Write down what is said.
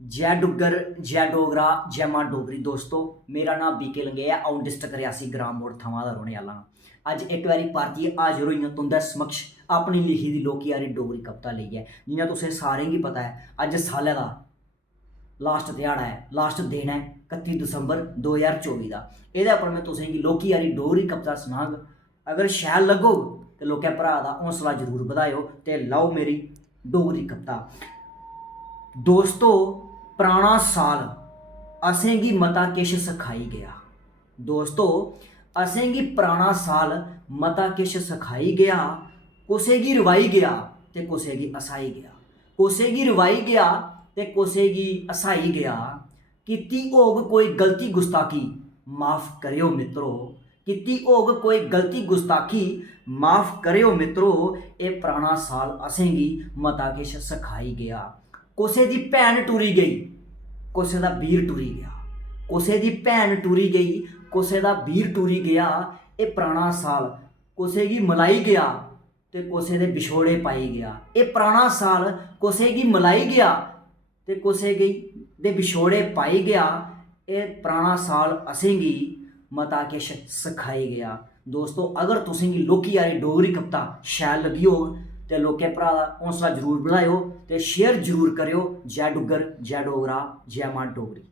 जय डुग्गर जय डोगरा जय मां डोगरी। दोस्तों मेरा नाम बीके लंगेया आउं डिस्ट्रिक्ट रियासी ग्राम मोड़ थमां दा रौहने आह्ला हां। अज एक बारी भारतीय हाजिर होई हां तुं'दे समक्ष अपनी लिखी दी लोकियारी डोगरी कविता लेइयै। जि'यां तुसें सारें गी पता है अज सालै दा लास्ट ध्याड़ा है, लास्ट दिन है 31 दिसंबर 2024 का। एह्दे उप्पर मैं तुसेंगी लोकियारी डोगरी कविता सनाङ। अगर शैल लगोग तो लोकें भ्रा दा हौसला जरूर बधायो ते लाओ मेरी डोगरी कविता। दोस्तों पुराना साल असेंगी मता किश सखाई गया। दोस्तों असेंगी पुराना साल मता किश सखाई गया। कुसै गी रवाई गया ते कुसै गी हसाई गया। कुसै गी रवाई गया ते कुसै गी हसाई गया। कीती होग कोई गलती गुस्ताखी माफ़ करियो मित्रो। कीती होग कोई गलती गुस्ताखी माफ़ करियो मित्रो। एह पुराना साल असेंगी मता किश सखाई गया। कुसै दी भैन टुरी गई कुसै दा वीर टुरी गया। कुसै दी भैन टुरी गई कुसै दा वीर टुरी गया। एह पुराना साल कुसै गी मलाई गया ते कुसै दे विछोड़े पाई गया। एह पुराना साल कुसै गी मलाई गया ते कुसै गी दे विछोड़े पाई गया। एह पुराना साल असेंगी मता किश सखाई गया। दोस्तों अगर तुसेंगी लोकियारी डोगरी कविता शैल लगी होग ते लोकें भ्रा दा हौसला जरूर बधायो ते शेयर जरूर करियो। जय डुग्गर जय डोगरा जय मां डोगरी।